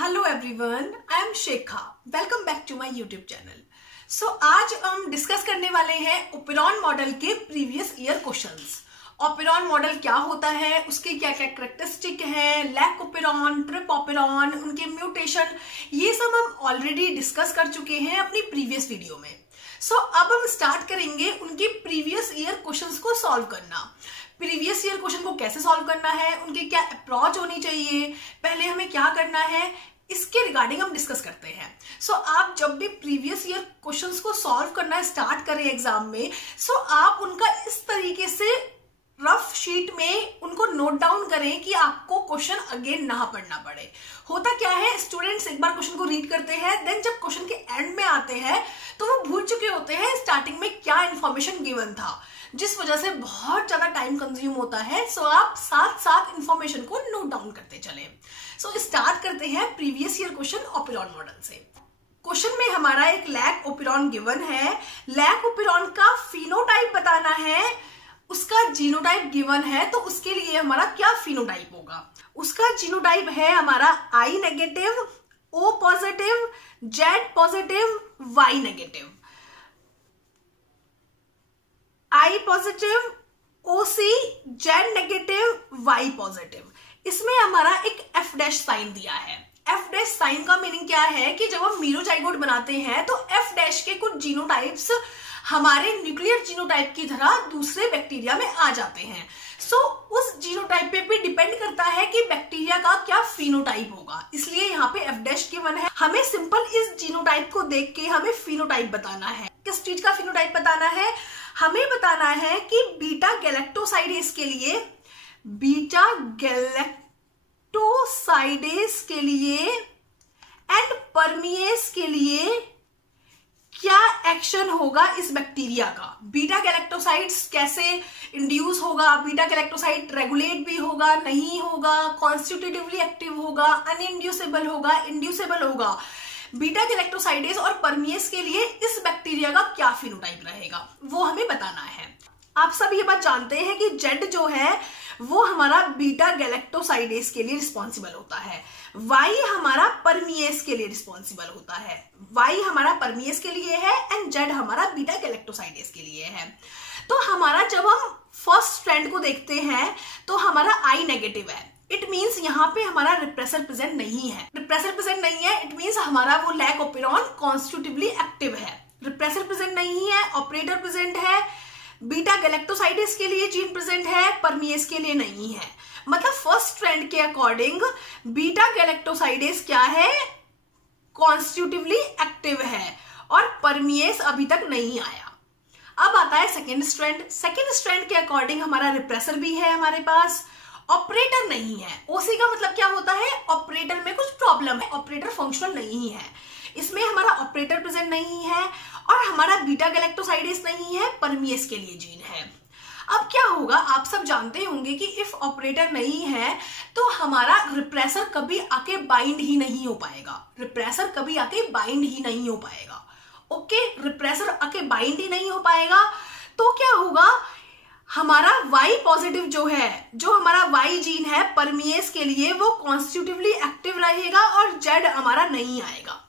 Hello everyone, I am Shekha. Welcome back to my YouTube channel. So आज हम discuss करने वाले हैं ओपेरॉन मॉडल के previous year questions. Operon model क्या होता है, उसके क्या क्या कैरेक्टरिस्टिक है, लैक ओपेरॉन, ट्रिप ओपेरॉन, उनके म्यूटेशन, ये सब हम ऑलरेडी डिस्कस कर चुके हैं अपनी प्रीवियस वीडियो में। सो अब हम स्टार्ट करेंगे उनके प्रीवियस ईयर क्वेश्चंस को सॉल्व करना। प्रीवियस ईयर क्वेश्चन को कैसे सॉल्व करना है, उनकी क्या अप्रोच होनी चाहिए, पहले हमें क्या करना है, इसके रिगार्डिंग हम डिस्कस करते हैं। सो आप जब भी प्रीवियस ईयर क्वेश्चंस को सॉल्व करना स्टार्ट करें एग्जाम में, सो आप उनका इस तरीके से रफ शीट में उनको नोट डाउन करें कि आपको क्वेश्चन अगेन ना पढ़ना पड़े। होता क्या है, स्टूडेंट्स एक बार क्वेश्चन को रीड करते हैं, देन जब क्वेश्चन के एंड में आते हैं तो वो भूल चुके होते हैं स्टार्टिंग में क्या इंफॉर्मेशन गिवन था, जिस वजह से बहुत ज्यादा टाइम कंज्यूम होता है। सो आप साथ साथ इंफॉर्मेशन को नोट डाउन करते चलें। सो स्टार्ट करते हैं previous year question operon model से। क्वेश्चन में हमारा एक लैक ओपेरॉन गिवन है। लैक ओपेरॉन का फिनोटाइप बताना है, उसका जीनोटाइप गिवन है, तो उसके लिए हमारा क्या फिनोटाइप होगा। उसका जीनोटाइप है हमारा I negative, O positive, Z positive, Y negative. I positive, OC, Z negative, Y positive. इसमें हमारा एक एफ डैश साइन दिया है। एफ डैश साइन का मीनिंग क्या है कि जब हम मीरोजाइगोट बनाते हैं तो एफ डैश के कुछ जीनोटाइप्स हमारे न्यूक्लियर जीनोटाइप की तरह दूसरे बैक्टीरिया में आ जाते हैं। सो उस जीनोटाइप पे भी डिपेंड करता है कि बैक्टीरिया का क्या फिनोटाइप होगा, इसलिए यहाँ पे एफ डैश गिवन है। हमें सिंपल इस जीनोटाइप को देख के हमें फिनोटाइप बताना है। किस चीज का फिनोटाइप बताना है, हमें बताना है कि बीटा गैलेक्टोसाइडेस के लिए, बीटा गैलेक्टोसाइडेस के लिए एंड परमिएस के लिए क्या एक्शन होगा इस बैक्टीरिया का। बीटा गैलेक्टोसाइड्स कैसे इंड्यूस होगा, बीटा गैलेक्टोसाइड रेगुलेट भी होगा, नहीं होगा, कॉन्स्टिट्यूटिवली एक्टिव होगा, अनइंड्यूसेबल होगा, इंड्यूसेबल होगा। बीटा गैलेक्टोसाइडेस और परमिएस के लिए इस बैक्टीरिया का क्या फिनोटाइप रहेगा, वो हमें बताना है। आप सब ये बात जानते हैं कि जेड जो है वो हमारा बीटा गैलेक्टोसाइडेस के लिए रिस्पॉन्सिबल होता है, वाई हमारा परमिएस के लिए रिस्पॉन्सिबल होता है। वाई हमारा परमिएस के लिए है एंड जेड हमारा बीटा गैलेक्टोसाइडेस के लिए है। तो हमारा जब हम फर्स्ट स्ट्रैंड को देखते हैं तो हमारा आई नेगेटिव है। इट मीन्स यहाँ पे हमारा रिप्रेसर प्रेजेंट नहीं है। रिप्रेसर प्रेजेंट नहीं है, इट मीन्स हमारा वो लैक ओपेरॉन कॉन्स्टिट्यूटिवली एक्टिव है। रिप्रेसर प्रेजेंट नहीं है, ऑपरेटर प्रेजेंट है, बीटा गैलेक्टोसाइडेस के लिए जीन प्रेजेंट है, परमिएस के लिए नहीं है। मतलब फर्स्ट ट्रेंड के अकॉर्डिंग बीटा गैलेक्टोसाइडेस क्या है, कॉन्स्टिट्यूटिवली एक्टिव है और परमिएस अभी तक नहीं आया। अब आता है सेकेंड स्ट्रैंड। सेकेंड स्ट्रैंड के अकॉर्डिंग हमारा रिप्रेसर भी है हमारे पास, ऑपरेटर नहीं है। ओसी का मतलब क्या होता है, ऑपरेटर में कुछ प्रॉब्लम है, ऑपरेटर फंक्शनल नहीं है। इसमें हमारा ऑपरेटर प्रेजेंट नहीं है और हमारा बीटा गैलेक्टोसाइडेस नहीं है, परमिएस के लिए जीन है। अब क्या होगा, आप सब जानते होंगे कि इफ ऑपरेटर नहीं है तो हमारा रिप्रेसर कभी आके बाइंड ही नहीं हो पाएगा। रिप्रेसर कभी आके बाइंड ही नहीं हो पाएगा। ओके, रिप्रेसर आके बाइंड ही नहीं हो पाएगा तो क्या होगा, हमारा वाई पॉजिटिव जो है, जो हमारा वाई जीन है परमिएस के लिए, वो कॉन्स्टिट्यूटिवली एक्टिव रहेगा और जेड हमारा नहीं आएगा।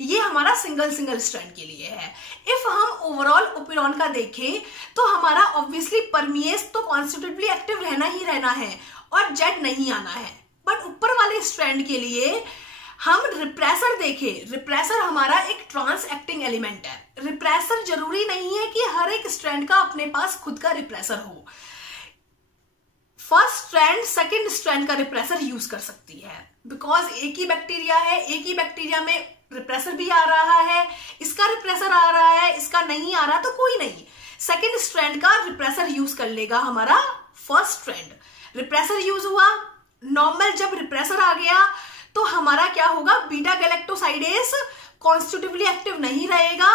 ये हमारा सिंगल स्ट्रैंड के लिए है। इफ हम ओवरऑल ओपेरॉन का देखें तो हमारा ऑब्वियसली परमिएस तो कॉन्स्टिट्यूटिवली एक्टिव रहना ही रहना है और जेड नहीं आना है। बट ऊपर वाले स्ट्रैंड के लिए हम रिप्रेसर देखें, रिप्रेसर हमारा एक ट्रांस एक्टिंग एलिमेंट है। रिप्रेसर जरूरी नहीं है कि हर एक स्ट्रैंड का अपने पास खुद का रिप्रेसर हो। फर्स्ट स्ट्रैंड सेकेंड स्ट्रैंड का रिप्रेसर यूज कर सकती है, बिकॉज एक ही बैक्टीरिया है, एक ही बैक्टीरिया में रिप्रेसर भी आ रहा है, इसका रिप्रेसर आ रहा है, इसका नहीं आ रहा, तो कोई नहीं, सेकेंड स्ट्रैंड का रिप्रेसर यूज कर लेगा हमारा फर्स्ट स्ट्रैंड। रिप्रेसर यूज हुआ, नॉर्मल जब रिप्रेसर आ गया तो हमारा क्या होगा, बीटा गैलेक्टोसाइडेस कॉन्स्टिट्यूटिवली एक्टिव नहीं रहेगा।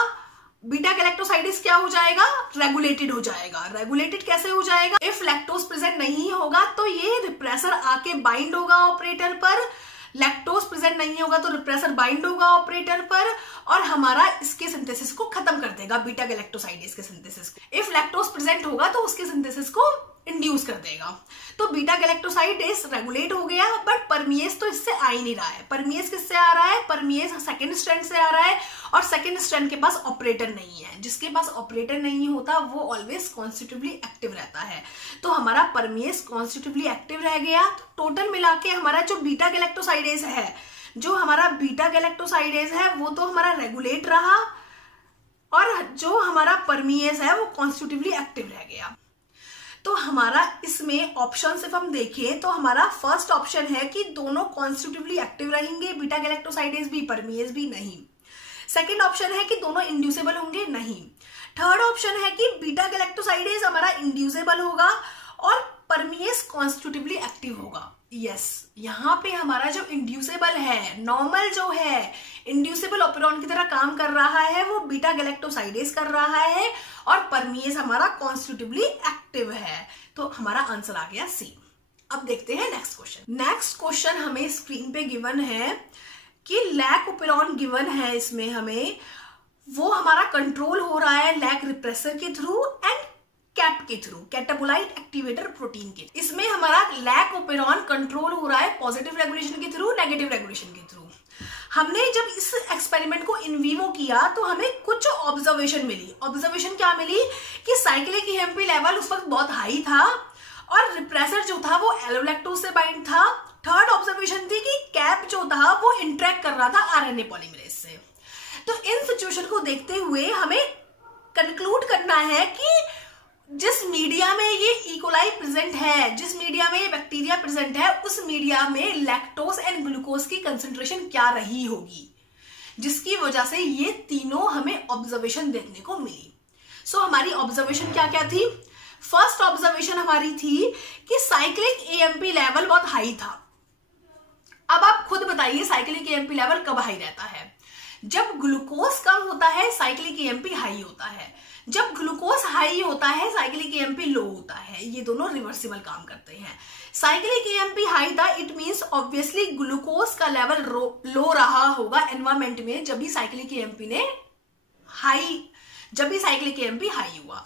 बीटा गैलेक्टोसाइडेस क्या हो जाएगा, रेगुलेटेड हो जाएगा। रेगुलेटेड कैसे हो जाएगा, इफ लैक्टोज प्रेजेंट नहीं होगा तो ये रिप्रेसर आके बाइंड होगा ऑपरेटर पर, लैक्टोज प्रेजेंट नहीं होगा तो रिप्रेसर बाइंड होगा ऑपरेटर पर और हमारा इसके सिंथेसिस को खत्म कर देगा, बीटा गैलेक्टोसाइडेस के सिंथेसिस को। इफ लैक्टोज प्रेजेंट होगा तो उसके सिंथेसिस को इंड्यूस कर देगा। तो बीटा गैलेक्टोसाइडेज रेगुलेट हो गया, बट परमिएस तो इससे आ ही नहीं रहा है। परमिएस किससे आ रहा है? परमिएस सेकेंड स्ट्रैंड से आ रहा है, और सेकेंड स्ट्रैंड के पास ऑपरेटर नहीं है। जिसके पास ऑपरेटर नहीं होता वो ऑलवेज कॉन्स्टिट्यूटिवली एक्टिव रहता है। तो हमारा परमिएस कॉन्स्टिट्यूटिवली एक्टिव रह गया। तो टोटल मिला के हमारा जो बीटा गैलेक्टोसाइडेज है, वो तो हमारा रेगुलेट रहा, और जो हमारा परमिएस है वो कॉन्स्टिट्यूटिवली एक्टिव रह गया। तो हमारा इसमें ऑप्शन सिर्फ हम देखें तो हमारा फर्स्ट ऑप्शन है कि दोनों कॉन्स्टिट्यूटिवली एक्टिव रहेंगे, बीटा गैलेक्टोसाइडेज भी परमिएस भी नहीं। सेकंड ऑप्शन है कि दोनों इंड्यूसेबल होंगे, नहीं। थर्ड ऑप्शन है कि बीटा गैलेक्टोसाइडेज हमारा इंड्यूसेबल होगा और परमिएस कॉन्स्टिट्यूटिवली एक्टिव होगा। यस, यहाँ पे हमारा जो इंड्यूसेबल है, नॉर्मल जो है इंड्यूसेबल ऑपेरॉन की तरह काम कर रहा है, वो बीटा गैलेक्टोसाइडेज कर रहा है, और परमिएस हमारा कॉन्स्टिट्यूटिवली एक्टिव है। तो हमारा आंसर आ गया सी। अब देखते हैं नेक्स्ट क्वेश्चन। नेक्स्ट क्वेश्चन हमें स्क्रीन पे गिवन है कि लैक ऑपेरॉन गिवन है, इसमें हमें वो हमारा कंट्रोल हो रहा है लैक रिप्रेसर के थ्रू एंड कैप के थ्रू, कैटाबोलाइट एक्टिवेटर प्रोटीन के। इसमें हमारा लैक ऑपेरॉन कंट्रोल हो रहा है पॉजिटिव रेगुलेशन के थ्रू, नेगेटिव रेगुलेशन के थ्रू। हमने जब इस एक्सपेरिमेंट को इन विवो किया तो हमें कुछ ऑब्जर्वेशन मिली। ऑब्जर्वेशन क्या मिली कि साइक्लिक ईएमपी लेवल उस वक्त बहुत हाई था, और रिप्रेसर जो था वो एलोलैक्टोज से बाइंड था। थर्ड ऑब्जर्वेशन थी कि कैप जो था वो इंटरेक्ट कर रहा था आरएनए पॉलीमरेज से। तो इन सिचुएशन को देखते हुए हमें कंक्लूड करना है कि जिस मीडिया में ये इकोलाई प्रेजेंट है, जिस मीडिया में ये बैक्टीरिया प्रेजेंट है, उस मीडिया में लैक्टोज एंड ग्लूकोज की कंसंट्रेशन क्या रही होगी, जिसकी वजह से ये तीनों हमें ऑब्जर्वेशन देखने को मिली। सो हमारी ऑब्जर्वेशन क्या क्या थी? फर्स्ट ऑब्जर्वेशन हमारी थी कि साइक्लिक एएमपी लेवल बहुत हाई था। अब आप खुद बताइए साइक्लिक एएमपी लेवल कब हाई रहता है? जब ग्लूकोज कम होता है साइक्लिक एएमपी हाई होता है, जब ग्लूकोज हाई होता है साइक्लिक एएमपी लो होता है। ये दोनों रिवर्सिबल काम करते हैं। साइक्लिक एएमपी हाई था, इट मींस ऑब्वियसली ग्लूकोज का लेवल लो रहा होगा एनवायरमेंट में जब भी साइक्लिक एएमपी हाई हुआ।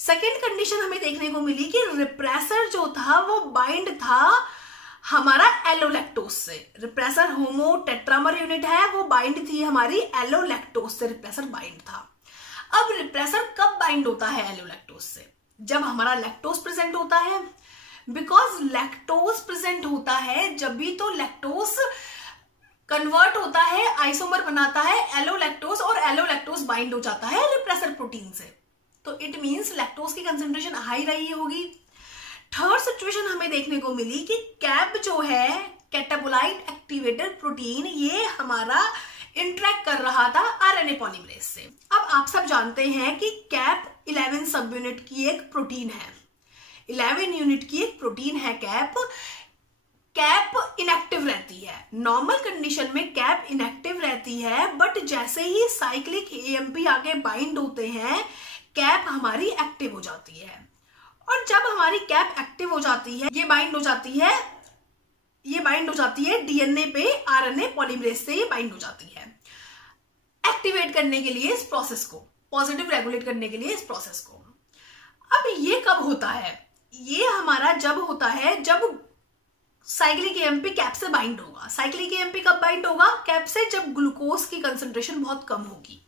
सेकेंड कंडीशन हमें देखने को मिली कि रिप्रेसर जो था वो बाइंड था हमारा एलोलैक्टोज से। रिप्रेसर होमो टेट्रामर यूनिट है, वो बाइंड थी हमारी एलोलैक्टोज से, रिप्रेसर बाइंड था। अब रिप्रेसर कब बाइंड होता है एलोलैक्टोज से? जब हमारा लैक्टोज प्रेजेंट होता है। बिकॉज लैक्टोज प्रेजेंट होता है जब भी तो लैक्टोज कन्वर्ट होता है, आइसोमर बनाता है एलोलैक्टोज, और एलोलैक्टोज बाइंड हो जाता है रिप्रेसर प्रोटीन से। तो इट मींस लैक्टोज की कंसेंट्रेशन हाई रही होगी। थर्ड सिचुएशन हमें देखने को मिली कि कैप जो है, कैटाबोलाइट एक्टिवेटर प्रोटीन, ये हमारा इंटरेक्ट कर रहा था आरएनए पॉलीमरेज से। अब आप सब जानते हैं कि कैप 11 सब यूनिट की एक प्रोटीन है, 11 यूनिट की एक प्रोटीन है कैप। कैप इनएक्टिव रहती है, नॉर्मल कंडीशन में कैप इनएक्टिव रहती है, बट जैसे ही साइक्लिक एएमपी आके बाइंड होते हैं कैप हमारी एक्टिव हो जाती है। और जब हमारी कैप एक्टिव हो जाती है, ये बाइंड हो जाती है डीएनए पे, आरएनए पॉलीमरेज से ये बाइंड हो जाती है एक्टिवेट करने के लिए इस प्रोसेस को, पॉजिटिव रेगुलेट करने के लिए इस प्रोसेस को। अब ये कब होता है? ये हमारा जब होता है जब साइक्लिक एएमपी कैप से बाइंड होगा। साइक्लिक एएमपी कब बाइंड होगा? कैप से, जब ग्लूकोज की कंसंट्रेशन बहुत कम होगी।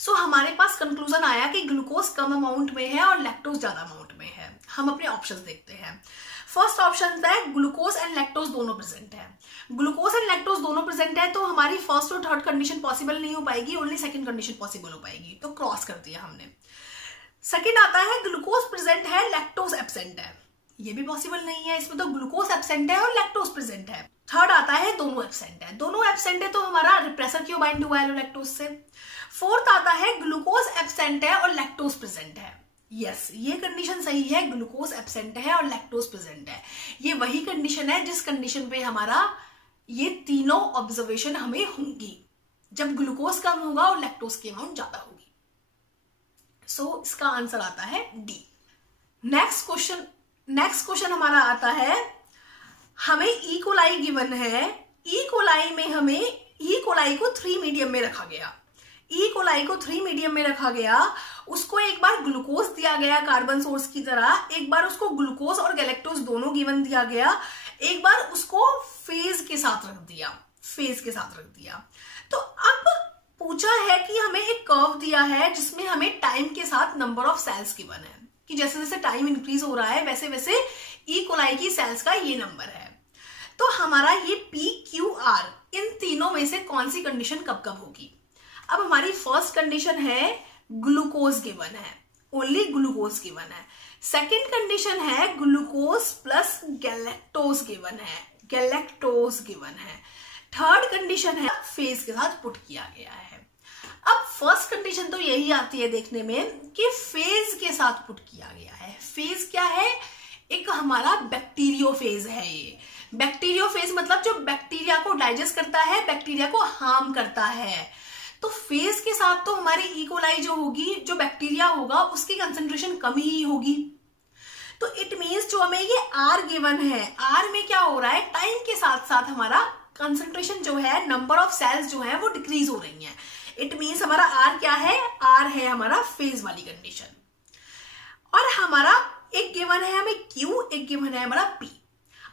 सो हमारे पास कंक्लूजन आया कि ग्लूकोज कम अमाउंट में है और लैक्टोज ज्यादा अमाउंट में है। हम अपने ऑप्शंस देखते हैं। फर्स्ट ऑप्शन है ग्लूकोज एंड लैक्टोज दोनों प्रेजेंट है। ग्लूकोज एंड लैक्टोज दोनों प्रेजेंट है तो हमारी फर्स्ट और थर्ड कंडीशन पॉसिबल नहीं हो पाएगी, ओनली सेकंड कंडीशन पॉसिबल हो पाएगी। तो क्रॉस कर दिया हमने। सेकंड आता है ग्लूकोज प्रेजेंट है, लैक्टोज एब्सेंट है। ये भी पॉसिबल नहीं है, इसमें तो ग्लूकोज एब्सेंट है और लैक्टोज प्रेजेंट है। थर्ड आता है दोनों एब्सेंट है। दोनों एब्सेंट है तो हमारा रिप्रेसर क्यों बाइंड हुआ है लैक्टोज से। फोर्थ आता है ग्लूकोज एब्सेंट है और लैक्टोज प्रेजेंट है। यस, ये कंडीशन सही है, ग्लूकोज एब्सेंट है और लैक्टोज प्रेजेंट है। ये वही कंडीशन है जिस कंडीशन पे हमारा ये तीनों ऑब्जर्वेशन हमें होंगी, जब ग्लूकोज कम होगा और लैक्टोज की अमाउंट ज्यादा होगी। सो इसका आंसर आता है डी। नेक्स्ट क्वेश्चन हमारा आता है, हमें ई कोलाई गिवन है। ई कोलाई में हमें ई कोलाई को 3 मीडियम में रखा गया। ई कोलाई को 3 मीडियम में रखा गया, उसको एक बार ग्लूकोज दिया गया कार्बन सोर्स की तरह, एक बार उसको ग्लूकोज और गैलेक्टोज दोनों गिवन दिया गया, एक बार उसको फेज के साथ रख दिया। तो अब पूछा है कि हमें एक कर्व दिया है जिसमें हमें टाइम के साथ नंबर ऑफ सेल्स गिवन है, कि जैसे जैसे टाइम इंक्रीज हो रहा है वैसे वैसे ई कोलाई की सेल्स का ये नंबर है। तो हमारा ये पी क्यू आर, इन तीनों में से कौन सी कंडीशन कब कब होगी? अब हमारी फर्स्ट कंडीशन है ग्लूकोज गिवन है, ओनली ग्लूकोज गिवन है। सेकेंड कंडीशन है ग्लूकोज प्लस गैलेक्टोज गिवन है। थर्ड कंडीशन है फेज के साथ पुट किया गया है। अब फर्स्ट कंडीशन तो यही आती है देखने में कि फेज के साथ पुट किया गया है। फेज क्या है? एक हमारा बैक्टीरियोफेज है। ये बैक्टीरियोफेज मतलब जो बैक्टीरिया को डाइजेस्ट करता है, बैक्टीरिया को हार्म करता है। तो फेज के साथ तो हमारी ई कोलाई जो होगी, जो बैक्टीरिया होगा, उसकी कंसेंट्रेशन कम ही होगी। तो इट मीन्स जो हमें ये आर गिवन है, आर में क्या हो रहा है, टाइम के साथ साथ हमारा कंसेंट्रेशन जो है, नंबर ऑफ सेल्स जो है वो डिक्रीज हो रही है। इट मीन्स हमारा आर क्या है? आर है हमारा फेज वाली कंडीशन। और हमारा एक गिवन है हमें क्यू, एक गिवन है हमारा पी।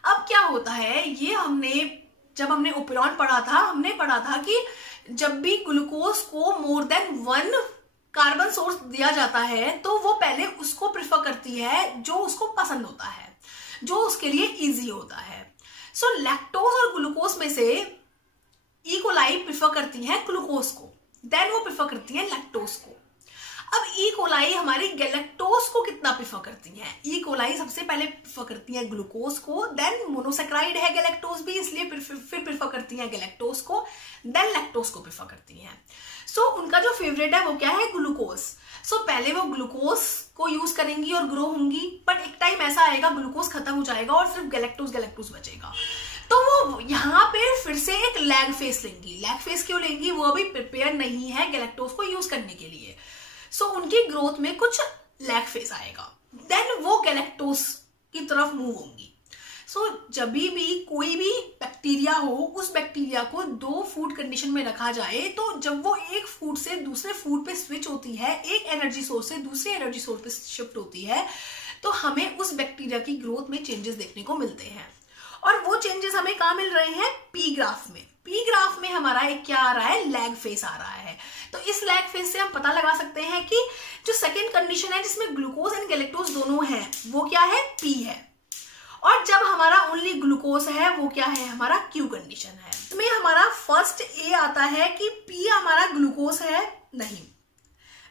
अब क्या होता है, ये जब हमने ओपेरॉन पढ़ा था, हमने पढ़ा था कि जब भी ग्लूकोज को मोर देन 1 कार्बन सोर्स दिया जाता है तो वो पहले उसको प्रेफर करती है जो उसको पसंद होता है, जो उसके लिए इजी होता है। सो लैक्टोज और ग्लूकोज में से ई कोलाई प्रेफर करती है ग्लूकोज को, देन वो प्रेफर करती है लैक्टोज को। अब ई कोलाई हमारी गैलेक्टोज को कितना प्रेफर करती है? ई कोलाई सबसे पहले प्रेफर करती है ग्लूकोज को, देन मोनोसेक्राइड है गैलेक्टोज भी, इसलिए फिर प्रेफर करती है गैलेक्टोज को, देन लैक्टोज को प्रेफर करती है। सो उनका जो फेवरेट है वो क्या है? ग्लूकोज। सो पहले वो ग्लूकोज को यूज करेंगी और ग्रो होंगी, बट एक टाइम ऐसा आएगा ग्लूकोज खत्म हो जाएगा और सिर्फ गैलेक्टोज बचेगा। तो वो यहाँ पे फिर से एक लैग फेस लेंगी। लैग फेस क्यों लेंगी? वो अभी प्रिपेयर नहीं है गैलेक्टोज को यूज करने के लिए। सो उनकी ग्रोथ में कुछ लैग फेस आएगा, देन वो गैलेक्टोज की तरफ मूव होंगी। सो जब भी कोई भी बैक्टीरिया हो, उस बैक्टीरिया को 2 फूड कंडीशन में रखा जाए, तो जब वो एक फूड से दूसरे फूड पे स्विच होती है, एक एनर्जी सोर्स से दूसरे एनर्जी सोर्स पे शिफ्ट होती है, तो हमें उस बैक्टीरिया की ग्रोथ में चेंजेस देखने को मिलते हैं। और वो चेंजेस हमें कहाँ मिल रहे हैं? पी ग्राफ में। पी ग्राफ में हमारा एक क्या आ रहा है? लैग फेस आ रहा है। तो इस लैग फेस से हम पता लगा सकते हैं कि जो सेकेंड कंडीशन है जिसमें ग्लूकोज एंड गैलेक्टोज दोनों हैं, वो क्या है? पी है। और जब हमारा ओनली ग्लूकोज है वो क्या है? हमारा क्यू कंडीशन है। इसमें हमारा फर्स्ट ए आता है कि पी हमारा ग्लूकोज है, नहीं।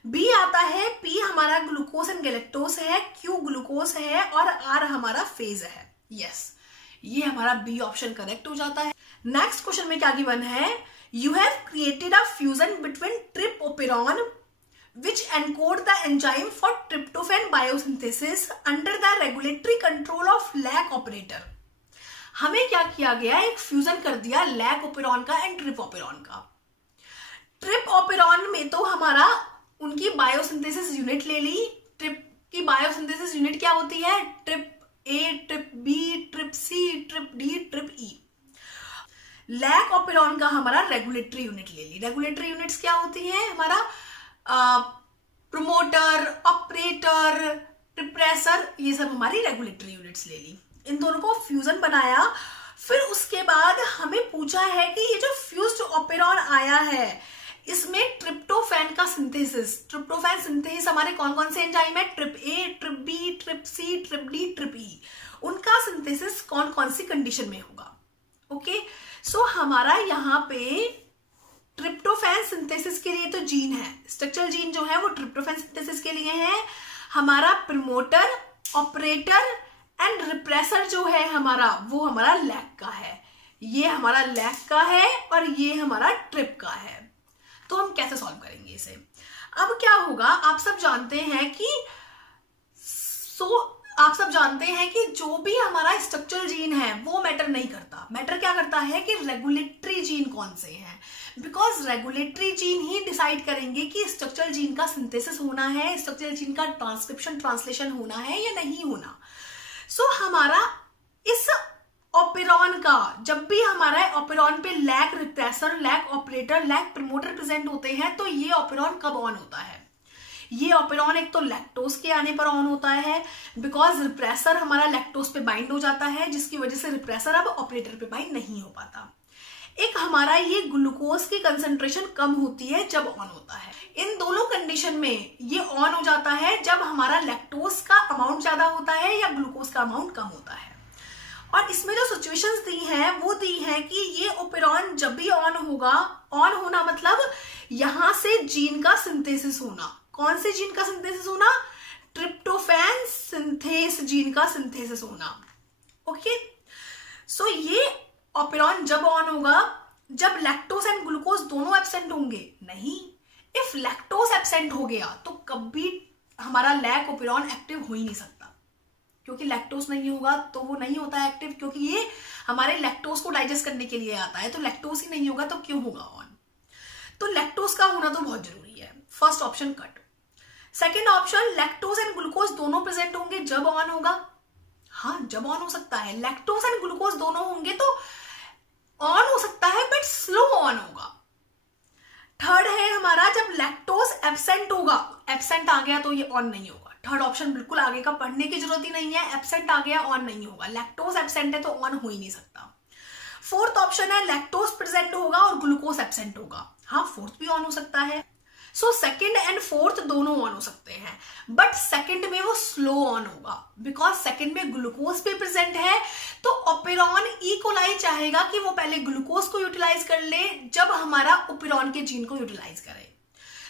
बी आता है पी हमारा ग्लूकोज एंड गैलेक्टोज है, क्यू ग्लूकोज है और आर हमारा फेज है। यस, ये हमारा बी ऑप्शन करेक्ट हो जाता है। नेक्स्ट क्वेश्चन में क्या गिवन है? You have created a fusion between trp operon which encode the enzyme for tryptophan biosynthesis under the regulatory control of lac operator। हमें क्या किया गया? एक फ्यूजन कर दिया लैक ओपेरॉन का एंड ट्रिप्टोपेरॉन का। ट्रिप्टोपेरॉन में तो हमारा उनकी बायोसिंथेसिस यूनिट ले ली। ट्रिप की बायोसिंथेसिस यूनिट क्या होती है? Trp A, trp B, trp C, trp D, trp E. Lac operon का हमारा रेगुलेटरी यूनिट ले ली। रेगुलेटरी यूनिट्स क्या होती है? हमारा प्रोमोटर, ऑपरेटर, रिप्रेसर, ये सब हमारी रेगुलेटरी यूनिट्स ले ली। इन दोनों को फ्यूजन बनाया। फिर उसके बाद हमें पूछा है कि ये जो फ्यूज्ड ओपेरॉन आया है, इसमें ट्रिप्टोफैन का सिंथेसिस, ट्रिप्टोफैन सिंथेसिस हमारे कौन कौन से एंजाइम है? Trp A, trp B, trp C, trp D, trp E. उनका सिंथेसिस कौन कौन सी कंडीशन में होगा? ओके, सो हमारा यहाँ पे ट्रिप्टोफैन सिंथेसिस के लिए तो जीन है, स्ट्रक्चरल जीन जो है वो ट्रिप्टोफैन सिंथेसिस के लिए है। हमारा प्रमोटर, ऑपरेटर एंड रिप्रेसर जो है हमारा, वो हमारा लैक का है। ये हमारा लैक का है और ये हमारा ट्रिप का है। तो हम कैसे सॉल्व करेंगे इसे? अब क्या होगा, आप सब जानते हैं कि जो भी हमारा स्ट्रक्चरल जीन है वो मैटर नहीं करता। मैटर क्या करता है कि रेगुलेटरी जीन कौन से हैं, because regulatory gene he decide करेंगे कि स्ट्रक्चरल जीन का सिंथेसिस होना है, स्ट्रक्चरल जीन का ट्रांसक्रिप्शन ट्रांसलेशन होना है या नहीं होना। सो हमारा इस ऑपेरॉन का, जब भी हमारा ऑपेरॉन पे lac repressor, lac operator, lac promoter present होते हैं तो ये ऑपेरॉन कब ऑन होता है? ये ऑपेरॉन एक तो लैक्टोज के आने पर ऑन होता है, बिकॉज रिप्रेसर हमारा लैक्टोज पे बाइंड हो जाता है, जिसकी वजह से रिप्रेसर अब ऑपरेटर पे बाइंड नहीं हो पाता। एक हमारा ये ग्लूकोज की कंसंट्रेशन कम होती है जब ऑन होता है। इन दोनों कंडीशन में ये ऑन हो जाता है जब हमारा लैक्टोज का अमाउंट ज्यादा होता है या ग्लूकोज का अमाउंट कम होता है। और इसमें जो सिचुएशंस दी हैं वो दी हैं कि ये ऑपेरॉन जब भी ऑन होगा, ऑन होना मतलब यहां से जीन का सिंथेसिस होना। कौन से जीन का सिंथेसिस होना? ट्रिप्टोफैन सिंथेस जीन का सिंथेसिस होना। ओके, सो ये ऑपेरॉन जब ऑन होगा जब लैक्टोज एंड ग्लूकोज दोनों एब्सेंट होंगे। नहीं, इफ लैक्टोज एब्सेंट हो गया तो कभी हमारा लैक ऑपेरॉन एक्टिव हो ही नहीं सकता, क्योंकि लैक्टोज नहीं होगा तो वो नहीं होता है एक्टिव, क्योंकि ये हमारे लैक्टोज को डाइजेस्ट करने के लिए आता है। तो लैक्टोज ही नहीं होगा तो क्यों होगा ऑन? तो लैक्टोज का होना तो बहुत जरूरी है। First option cut. Second option, lactose and glucose दोनों प्रेजेंट होंगे जब ऑन होगा। हाँ, जब ऑन हो सकता है, लैक्टोज एंड ग्लूकोज दोनों होंगे तो ऑन हो सकता है, बट स्लो ऑन होगा। थर्ड है हमारा, जब लैक्टोज एब्सेंट होगा, एब्सेंट आ गया तो ये ऑन नहीं होगा। थर्ड ऑप्शन बिल्कुल आगे का पढ़ने की जरूरत ही नहीं है, एब्सेंट आ गया ऑन नहीं होगा। लैक्टोज एब्सेंट है तो ऑन हो ही नहीं सकता। फोर्थ ऑप्शन है, लैक्टोज प्रेजेंट होगा और ग्लूकोज एब्सेंट होगा। हाँ, फोर्थ भी ऑन हो सकता है। सो सेकंड एंड फोर्थ दोनों ऑन हो सकते हैं, बट सेकंड में वो स्लो ऑन होगा, बिकॉज सेकंड में ग्लूकोज भी प्रेजेंट है। तो ऑपेरॉन ई कोलाई चाहेगा कि वो पहले ग्लूकोज को यूटिलाइज कर ले जब हमारा ऑपेरॉन के जीन को यूटिलाइज करे।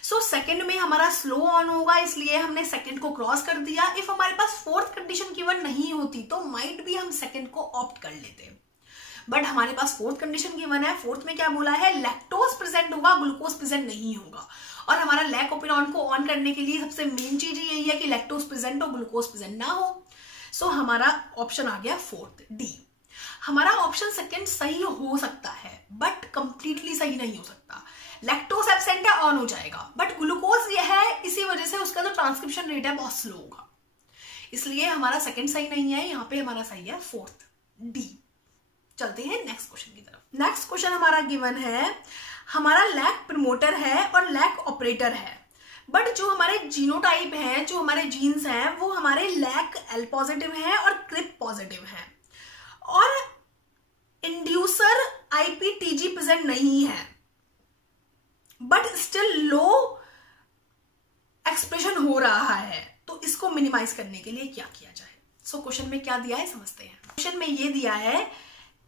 सो सेकंड में हमारा स्लो ऑन होगा, इसलिए हमने सेकंड को क्रॉस कर दिया। इफ हमारे पास फोर्थ कंडीशन गिवन नहीं होती तो माइट भी हम सेकंड को ऑप्ट कर लेते, बट हमारे पास फोर्थ कंडीशन गिवन है। फोर्थ में क्या बोला है? लैक्टोज प्रेजेंट होगा, ग्लूकोज प्रेजेंट नहीं होगा। और हमारा लैक ऑपेरॉन को ऑन करने के लिए सबसे मेन चीज यही है कि लैक्टोज प्रेजेंट हो, ग्लूकोज प्रेजेंट ना हो। सो हमारा ऑप्शन आ गया फोर्थ, डी। हमारा ऑप्शन सेकंड सही हो सकता है, बट कंप्लीटली सही नहीं हो सकता। लैक्टोज एब्सेंट है, ऑन हो जाएगा, बट ग्लूकोज ये है, इसी वजह से उसका जो ट्रांसक्रिप्शन रेट है बहुत स्लो होगा, इसलिए हमारा सेकंड सही नहीं है। यहाँ पे हमारा सही है फोर्थ, डी। चलते हैं नेक्स्ट क्वेश्चन की तरफ। नेक्स्ट क्वेश्चन हमारा गिवन है, हमारा लैक प्रमोटर है और लैक ऑपरेटर है, बट जो हमारे जीनोटाइप हैं, जो हमारे जीन्स हैं, वो हमारे लैक एल पॉजिटिव है और क्रिप पॉजिटिव है, और इंड्यूसर आईपीटीजी प्रेजेंट नहीं है, बट स्टिल लो एक्सप्रेशन हो रहा है। तो इसको मिनिमाइज करने के लिए क्या किया जाए? सो क्वेश्चन में क्या दिया है समझते हैं। क्वेश्चन में ये दिया है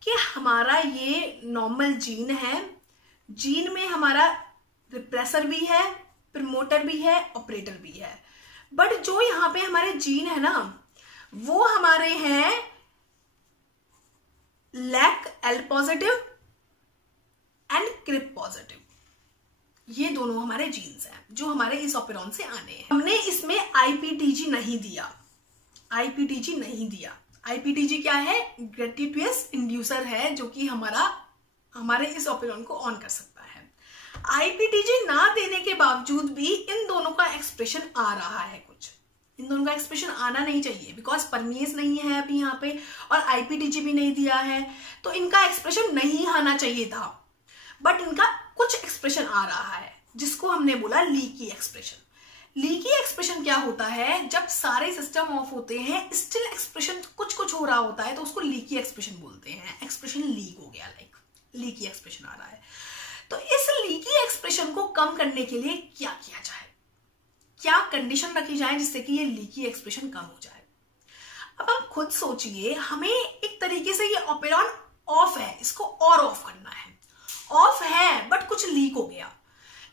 कि हमारा ये नॉर्मल जीन है, जीन में हमारा रिप्रेसर भी है, प्रमोटर भी है, ऑपरेटर भी है, बट जो यहां पे हमारे जीन है ना, वो हमारे हैं lac L positive and CRP positive. ये दोनों हमारे जीन्स हैं जो हमारे इस ऑपेरॉन से आने हैं। हमने इसमें आईपीटीजी नहीं दिया, आईपीटीजी नहीं दिया। आईपीटीजी क्या है? ग्रेटिट्यूस इंड्यूसर है, जो कि हमारे इस ऑपेरॉन को ऑन कर सकता है। आईपीटीजी ना देने के बावजूद भी इन दोनों का एक्सप्रेशन आ रहा है कुछ। इन दोनों का एक्सप्रेशन आना नहीं चाहिए, बिकॉज परमिएज नहीं है अभी यहाँ पे और आईपीटीजी भी नहीं दिया है, तो इनका एक्सप्रेशन नहीं आना चाहिए था, बट इनका कुछ एक्सप्रेशन आ रहा है, जिसको हमने बोला लीकी एक्सप्रेशन। लीकी एक्सप्रेशन क्या होता है? जब सारे सिस्टम ऑफ होते हैं, स्टिल एक्सप्रेशन कुछ कुछ हो रहा होता है, तो उसको लीकी एक्सप्रेशन बोलते हैं। एक्सप्रेशन लीक हो गया, लाइक लीकी एक्सप्रेशन आ रहा है। तो इस लीकी एक्सप्रेशन को कम करने के लिए क्या किया जाए, क्या कंडीशन रखी जाए जिससे कि ये लीकी एक्सप्रेशन कम हो जाए? अब आप खुद सोचिए, हमें एक तरीके से ये ऑपेरॉन ऑफ है, इसको और ऑफ करना है। ऑफ है बट कुछ लीक हो गया,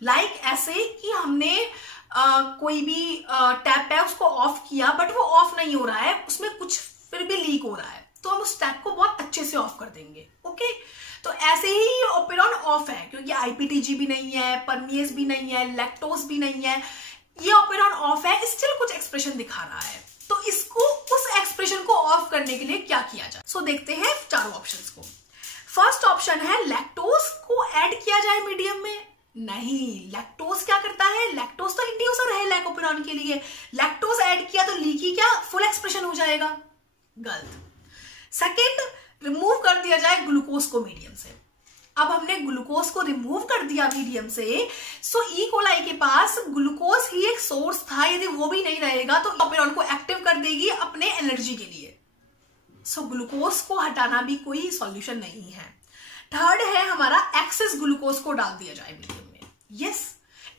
लाइक ऐसे कि हमने कोई भी टैप है उसको ऑफ किया, बट वो ऑफ नहीं हो रहा है, उसमें कुछ फिर भी लीक हो रहा है, तो हम उस टैप को बहुत अच्छे से ऑफ कर देंगे। ओके, तो ऐसे ही ये ऑपेरॉन ऑफ है, क्योंकि आईपीटीजी भी नहीं है, परमिएज भी नहीं है, लैक्टोज भी नहीं है, ये ऑपेरॉन ऑफ है, स्टिल कुछ एक्सप्रेशन दिखा रहा है। तो इसको, उस एक्सप्रेशन को ऑफ करने के लिए क्या किया जाए? सो देखते हैं चारों ऑप्शंस को। फर्स्ट ऑप्शन है लैक्टोज को ऐड किया जाए मीडियम में। नहीं, लैक्टोज क्या करता है? लैक्टोज तो इंड्यूसर है लैक ऑपेरॉन के लिए, लैक्टोज ऐड किया तो लीकी क्या फुल एक्सप्रेशन हो जाएगा? गलत। सेकंड, रिमूव कर दिया जाए ग्लूकोज को मीडियम से। अब हमने ग्लूकोज को रिमूव कर दिया मीडियम से, सो ई कोलाई के पास ग्लूकोज ही एक सोर्स था, यदि वो भी नहीं रहेगा तो ऑपेरॉन को एक्टिव कर देगी अपने एनर्जी के लिए। सो ग्लूकोज को हटाना भी कोई सॉल्यूशन नहीं है। थर्ड है हमारा एक्सेस ग्लूकोज को डाल दिया जाए मीडियम में। यस,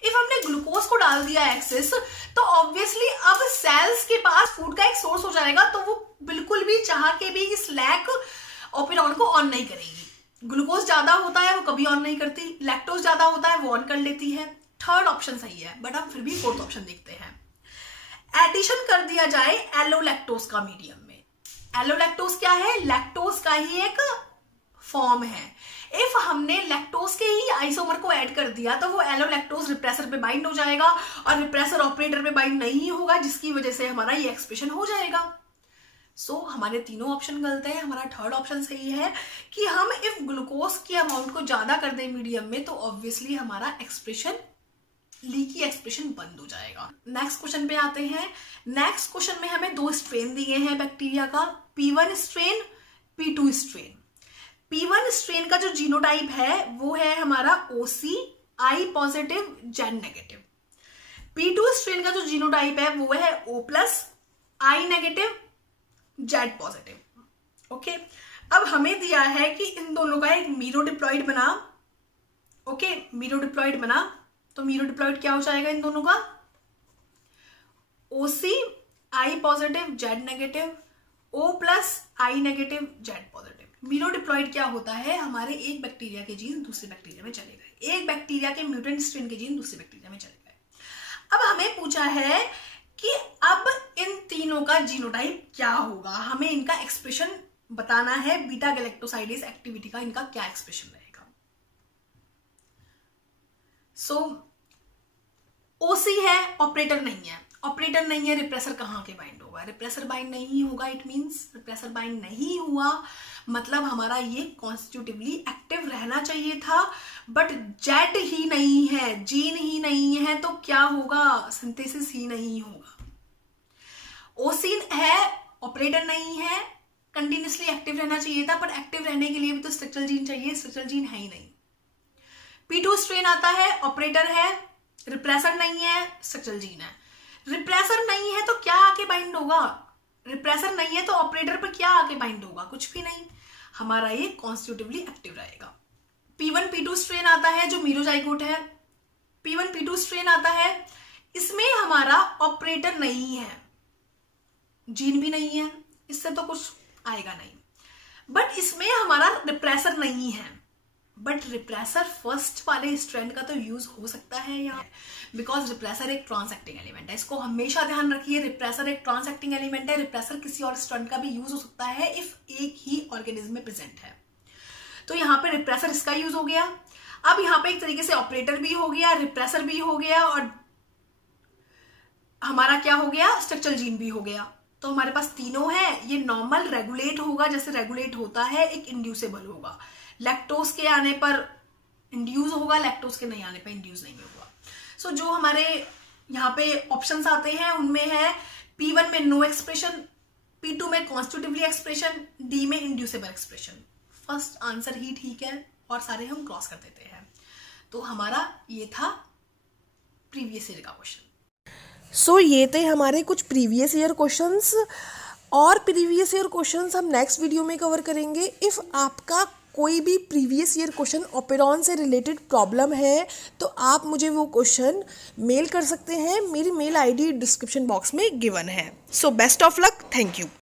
इफ हमने ग्लूकोज को डाल दिया एक्सेस, तो ऑब्वियसली अब सेल्स के पास फूड का एक सोर्स हो जाएगा, तो वो बिल्कुल भी चाह के भी इस लैक ऑपेरॉन को ऑन नहीं करेगी। ग्लूकोज ज्यादा होता है वो कभी ऑन नहीं करती, लैक्टोज ज्यादा होता है वो ऑन कर लेती है। थर्ड ऑप्शन सही है, बट हम फिर भी फोर्थ ऑप्शन देखते हैं। एडिशन कर दिया जाए एलोलैक्टोज का मीडियम में। एलोलैक्टोज क्या है? लैक्टोज का ही एक फॉर्म है। इफ हमने लैक्टोज के ही आइसोमर को ऐड कर दिया तो वो एलोलैक्टोज रिप्रेसर पे बाइंड हो जाएगा और रिप्रेसर ऑपरेटर पे बाइंड नहीं होगा, जिसकी वजह से हमारा ये एक्सप्रेशन हो जाएगा। सो हमारे तीनों ऑप्शन गलत है। हमारा थर्ड ऑप्शन सही है कि हम इफ ग्लूकोज की अमाउंट को ज्यादा कर दें मीडियम में तो ऑब्वियसली हमारा एक्सप्रेशन लीकी एक्सप्रेशन बंद हो जाएगा। नेक्स्ट क्वेश्चन पे आते हैं। नेक्स्ट क्वेश्चन में हमें 2 स्ट्रेन दिए हैं बैक्टीरिया का, P1 strain, P2 strain. P1 strain का जो जीनोटाइप है वो है हमारा OC I positive Z negative. P2 strain का जो जीनोटाइप है वो है O plus I negative Z positive. Okay, अब हमें दिया है कि इन दोनों का एक मीरो डिप्लॉइड बना। ओके, मीरो डिप्लॉइड बना, तो मीरो डिप्लॉइड क्या हो जाएगा इन दोनों का? OC I positive Z negative, O plus I negative Z positive. Miro diploid क्या होता है? हमारे एक बैक्टीरिया के जीन दूसरे बैक्टीरिया में चले गए, एक बैक्टीरिया के म्यूटेंट स्ट्रेन के जीन दूसरे बैक्टीरिया में चले गए। अब हमें पूछा है कि अब इन तीनों का जीनोटाइप क्या होगा, हमें इनका एक्सप्रेशन बताना है। बीटा गैलेक्टोसाइडेज एक्टिविटी का इनका क्या एक्सप्रेशन रहेगा? सो OC है, ऑपरेटर नहीं है, ऑपरेटर नहीं है, रिप्रेसर कहाँ के बाइंड होगा? रिप्रेसर बाइंड नहीं होगा। इट मींस रिप्रेसर बाइंड नहीं हुआ, मतलब हमारा ये कॉन्स्टिट्यूटिवली एक्टिव रहना चाहिए था, बट जेट ही नहीं है, जीन ही नहीं है, तो क्या होगा? सिंथेसिस ही नहीं होगा। ओसिन है, ऑपरेटर नहीं है, कंटिन्यूसली एक्टिव रहना चाहिए था, पर एक्टिव रहने के लिए भी तो स्ट्रक्चरल जीन चाहिए, स्ट्रक्चरल जीन है ही नहीं। P2 स्ट्रेन आता है, ऑपरेटर है, रिप्रेसर नहीं है, स्ट्रक्चरल जीन है। रिप्रेसर नहीं है तो क्या आके बाइंड होगा? रिप्रेसर नहीं है तो ऑपरेटर पर क्या आके बाइंड होगा? कुछ भी नहीं, हमारा ये कॉन्स्टिट्यूटिवली एक्टिव रहेगा। P1 P2 स्ट्रेन आता है जो मीरोजाइगोट है, P1 P2 स्ट्रेन आता है, इसमें हमारा ऑपरेटर नहीं है, जीन भी नहीं है, इससे तो कुछ आएगा नहीं, बट इसमें हमारा रिप्रेसर नहीं है। बट रिप्रेसर फर्स्ट वाले स्ट्रैंड का तो यूज हो सकता है यहाँ, बिकॉज रिप्रेसर एक ट्रांसएक्टिंग एलिमेंट है। इसको हमेशा ध्यान रखिए, रिप्रेसर एक ट्रांसएक्टिंग एलिमेंट है। रिप्रेसर किसी और स्ट्रैंड का भी यूज हो सकता है इफ एक ही ऑर्गेनिज्म में प्रेजेंट है। तो यहाँ पे रिप्रेसर इसका यूज हो गया। अब यहाँ पे एक तरीके से ऑपरेटर भी हो गया, रिप्रेसर भी हो गया, और हमारा क्या हो गया? स्ट्रक्चरल जीन भी हो गया। तो हमारे पास तीनों है। ये नॉर्मल रेगुलेट होगा जैसे रेगुलेट होता है, एक इंड्यूसेबल होगा। लैक्टोज के आने पर इंड्यूस होगा, लैक्टोज के नहीं आने पर इंड्यूस नहीं होगा। सो जो हमारे यहाँ पे ऑप्शंस आते हैं उनमें है P1 में नो एक्सप्रेशन, P2 में कॉन्स्टिट्यूटिवली एक्सप्रेशन, D में इंड्यूसेबल एक्सप्रेशन। फर्स्ट आंसर ही ठीक है और सारे हम क्रॉस कर देते हैं। तो हमारा ये था प्रीवियस ईयर का क्वेश्चन। सो ये थे हमारे कुछ प्रीवियस ईयर क्वेश्चंस, और प्रीवियस ईयर क्वेश्चंस हम नेक्स्ट वीडियो में कवर करेंगे। इफ़ आपका कोई भी प्रीवियस ईयर क्वेश्चन ऑपेरॉन से रिलेटेड प्रॉब्लम है तो आप मुझे वो क्वेश्चन मेल कर सकते हैं। मेरी मेल आईडी डिस्क्रिप्शन बॉक्स में गिवन है। So best of luck, thank you.